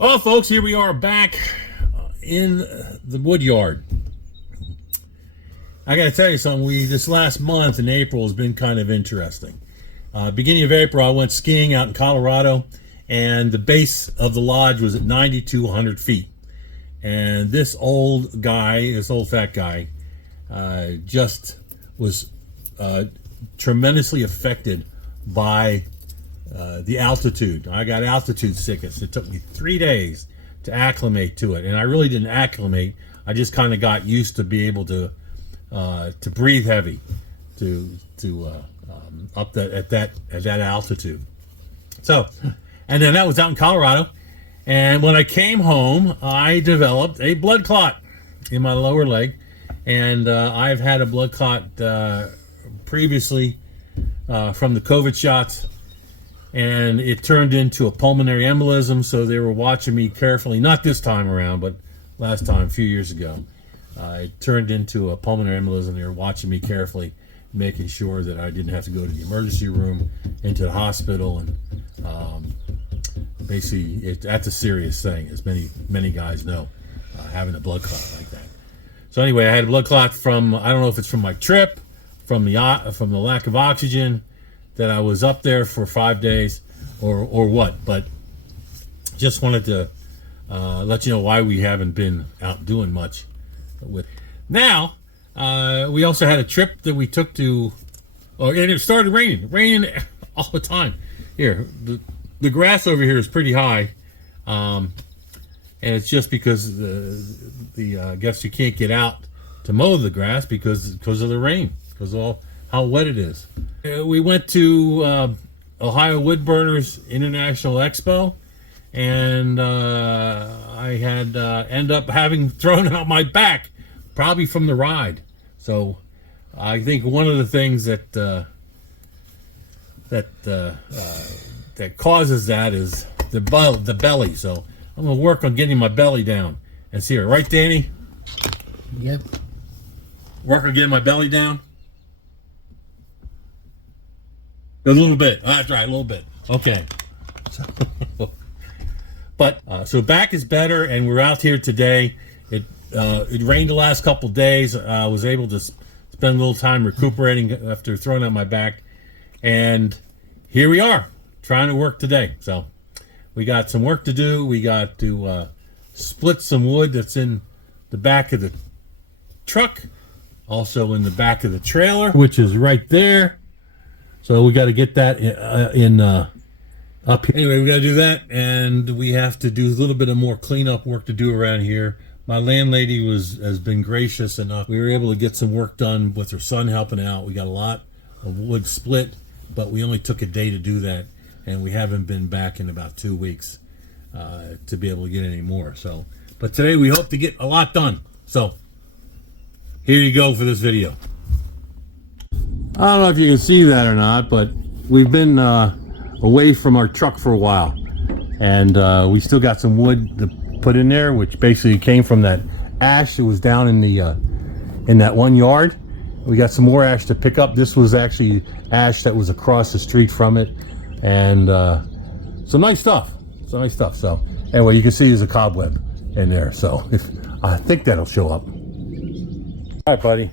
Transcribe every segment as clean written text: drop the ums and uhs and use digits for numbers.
Well, folks, here we are back in the wood yard. I got to tell you something. This last month in April has been kind of interesting. Beginning of April, I went skiing out in Colorado, and the base of the lodge was at 9,200 feet. And this old fat guy, just was tremendously affected by the altitude. I got altitude sickness. It took me 3 days to acclimate to it, and I really didn't acclimate. I just kind of got used to be able to breathe heavy, up at that altitude. So, and then that was out in Colorado. And when I came home, I developed a blood clot in my lower leg, and I've had a blood clot previously from the COVID shots. And it turned into a pulmonary embolism, so they were watching me carefully. Not this time around, but last time, a few years ago. It turned into a pulmonary embolism. They were watching me carefully, making sure that I didn't have to go to the emergency room, into the hospital. And basically, that's a serious thing, as many guys know, having a blood clot like that. So anyway, I had a blood clot from, I don't know if it's from my trip, from the lack of oxygen, that I was up there for 5 days or what, but just wanted to let you know why we haven't been out doing much with. Now, we also had a trip that we took to, and it started raining all the time. Here, the grass over here is pretty high, and it's just because I guess you can't get out to mow the grass because of the rain, because of how wet it is. We went to Ohio Woodburners International Expo, and I had end up having thrown out my back, probably from the ride. So I think one of the things that causes that is the belly. So I'm gonna work on getting my belly down. And see her, right, Danny? Yep. Work on getting my belly down. A little bit. That's right, a little bit. Okay. So back is better, and we're out here today. It rained the last couple days. I was able to spend a little time recuperating after throwing out my back, and here we are trying to work today. So we got some work to do. We got to split some wood that's in the back of the truck, also in the back of the trailer, which is right there. So we got to get that up here. Anyway, we got to do that, and we have to do a little bit of more cleanup work to do around here. My landlady has been gracious enough. We were able to get some work done with her son helping out. We got a lot of wood split, but we only took a day to do that, and we haven't been back in about 2 weeks to be able to get any more. So, but today we hope to get a lot done. So here you go for this video. I don't know if you can see that or not, but we've been away from our truck for a while, and we still got some wood to put in there, which basically came from that ash that was down in that one yard. We got some more ash to pick up. This was actually ash that was across the street from it, and some nice stuff. So anyway, you can see there's a cobweb in there, so I think that'll show up. All right, buddy.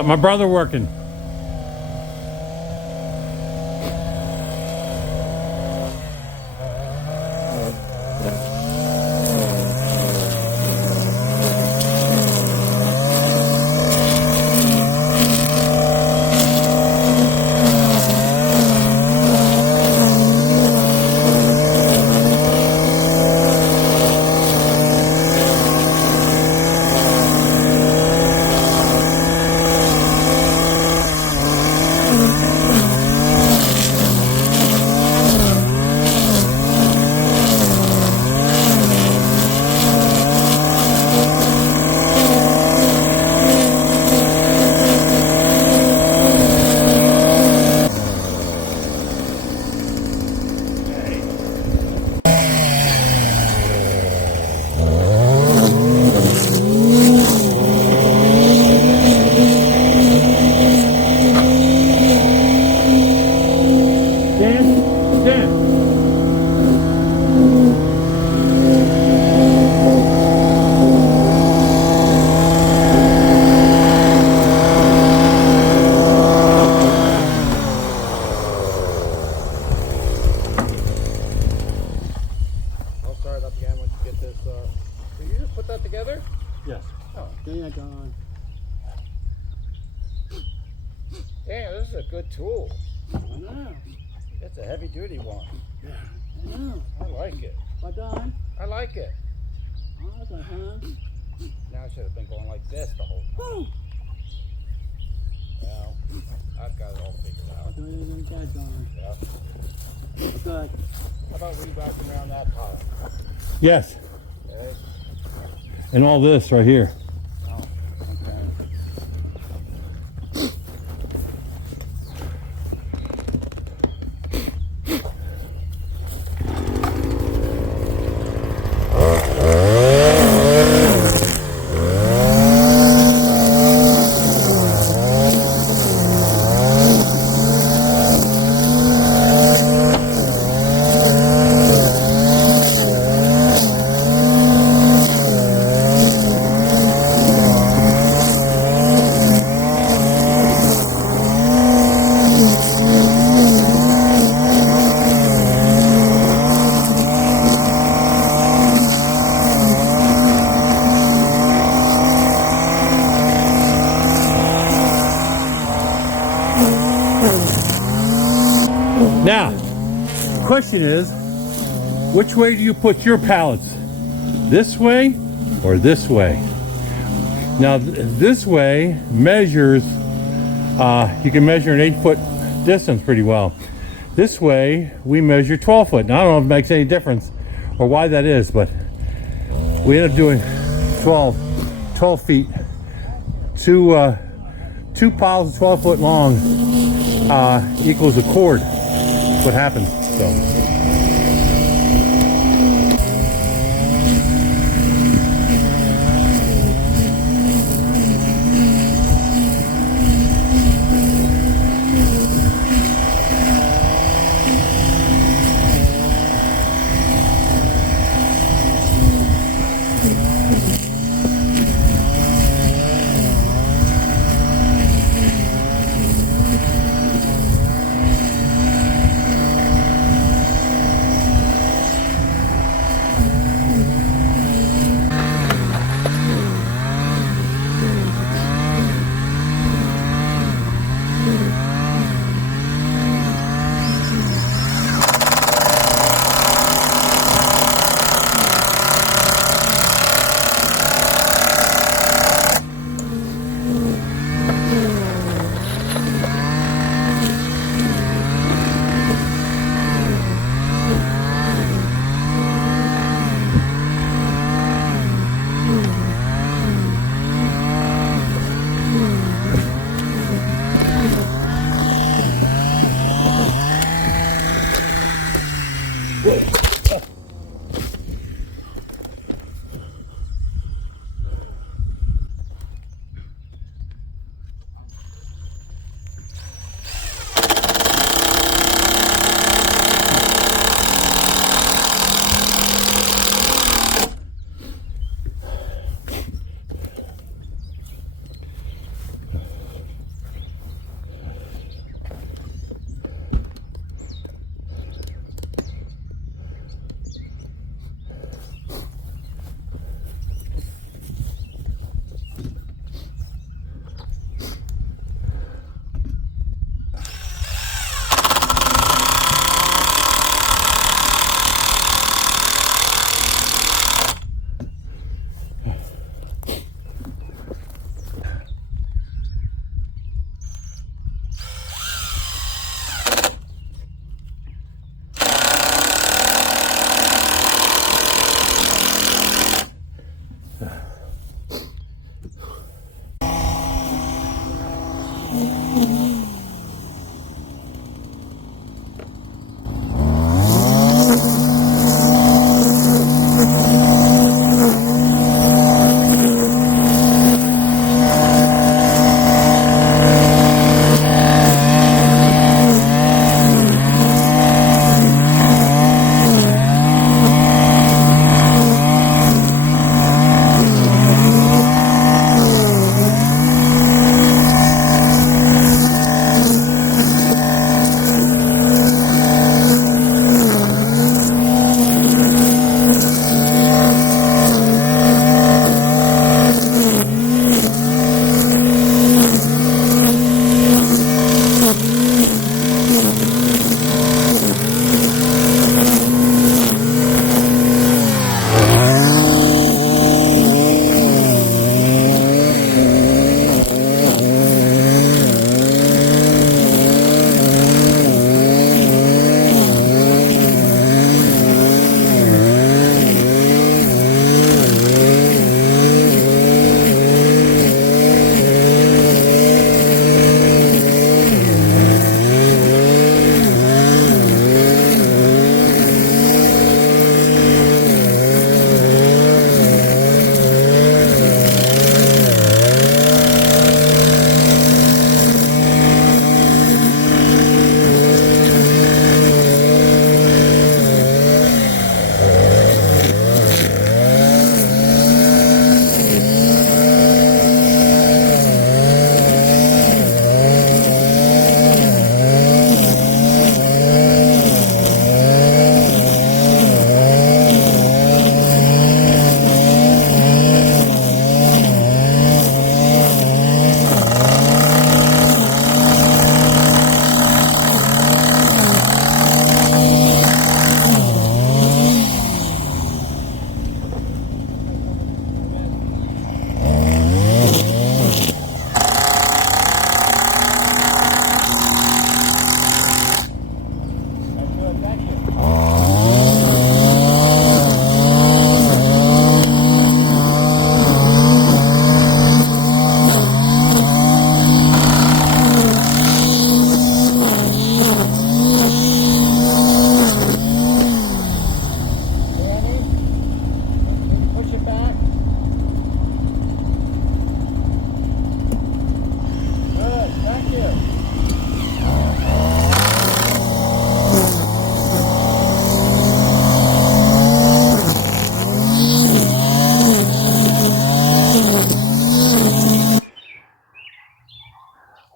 Got my brother working. Yes. Oh, Dang, gone. damn, this is a good tool. I know. It's a heavy duty one. Yeah, I know. I like it. What done? I like it. Awesome, huh? Now I should have been going like this the whole time. Woo! Well, I've got it all figured out. Doing that gone. Yep. Good. How about we wrap around that pallet? Yes. Okay. And all this right here. Oh, okay. Now, the question is, which way do you put your pallets? This way or this way? Now, this way measures, you can measure an 8-foot distance pretty well. This way, we measure 12 foot. Now, I don't know if it makes any difference or why that is, but we end up doing 12 feet. Two piles 12 foot long equals a cord. That's what happens. So.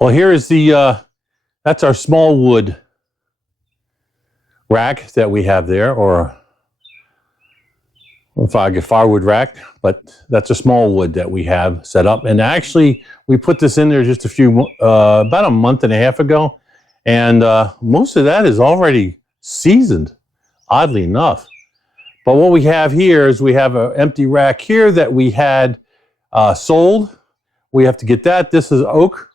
Well, here is that's our small wood rack that we have there, or if I get firewood rack, but that's a small wood that we have set up. And actually, we put this in there just about a month and a half ago, and most of that is already seasoned, oddly enough. But what we have here is we have an empty rack here that we had sold. We have to get that. This is oak.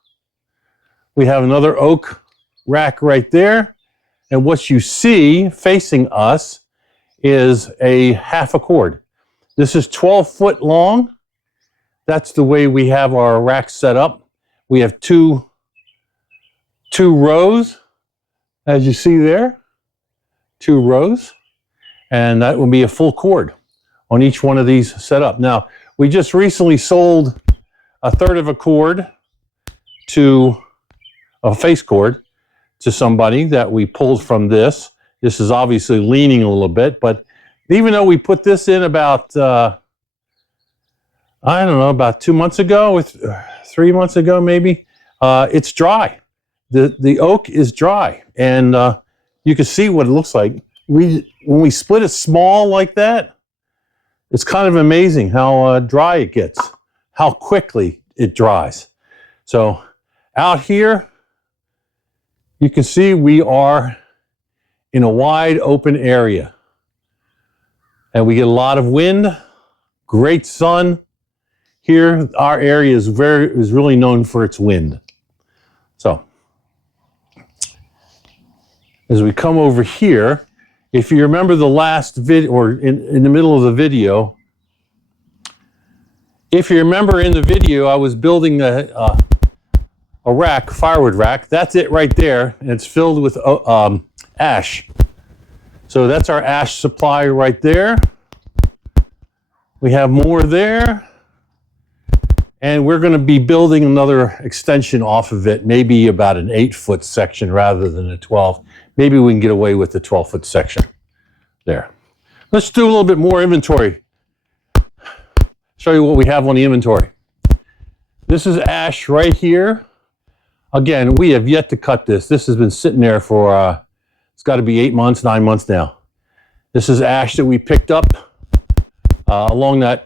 We have another oak rack right there. And what you see facing us is a half a cord. This is 12 foot long. That's the way we have our rack set up. We have two rows, as you see there, 2 rows. And that will be a full cord on each one of these set up. Now, we just recently sold a third of a cord to a face cord to somebody that we pulled from this. This is obviously leaning a little bit, but even though we put this in about, I don't know, about 2 months ago, 3 months ago maybe, it's dry. The oak is dry, and you can see what it looks like. When we split it small like that, it's kind of amazing how dry it gets, how quickly it dries. So out here, you can see we are in a wide open area. And we get a lot of wind, great sun. Here, our area is really known for its wind. So, as we come over here, if you remember the last video, or in the middle of the video, if you remember in the video, I was building a rack, firewood rack. That's it right there, and it's filled with ash. So that's our ash supply right there. We have more there. And we're going to be building another extension off of it, maybe about an 8-foot section rather than a 12. Maybe we can get away with the 12-foot section there. Let's do a little bit more inventory. Show you what we have on the inventory. This is ash right here. Again, we have yet to cut this. This has been sitting there for, it's got to be 8 months, 9 months now. This is ash that we picked up along that,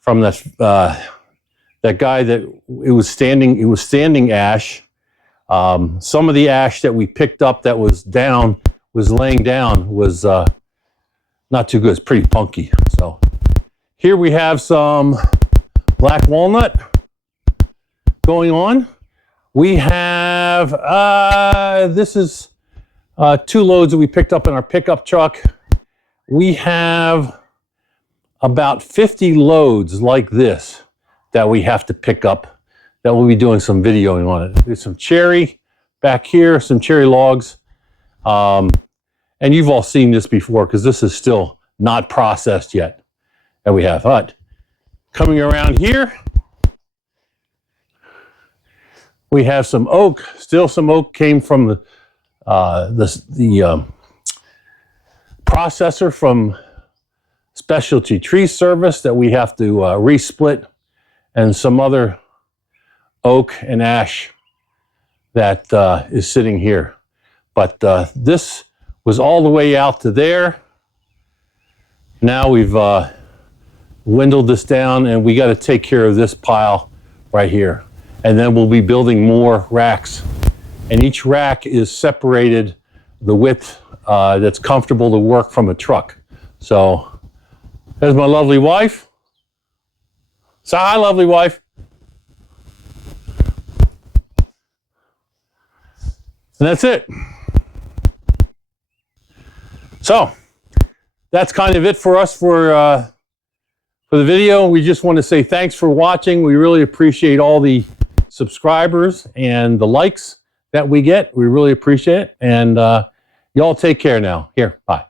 from that guy that it was standing ash. Some of the ash that we picked up that was laying down was not too good. It's pretty punky. So here we have some black walnut going on. We have, this is 2 loads that we picked up in our pickup truck. We have about 50 loads like this that we have to pick up, that we'll be doing some videoing on it. There's some cherry back here, some cherry logs. And you've all seen this before because this is still not processed yet that we have. But coming around here, we have some oak. Still some oak came from the processor from Specialty Tree Service that we have to resplit, and some other oak and ash that is sitting here. But this was all the way out to there. Now we've dwindled this down, and we got to take care of this pile right here. And then we'll be building more racks. And each rack is separated the width that's comfortable to work from a truck. So there's my lovely wife. Say hi, lovely wife. And that's it. So that's kind of it for us for the video. We just want to say thanks for watching. We really appreciate all the subscribers and the likes that we get. We really appreciate it. And y'all take care now. Here, bye.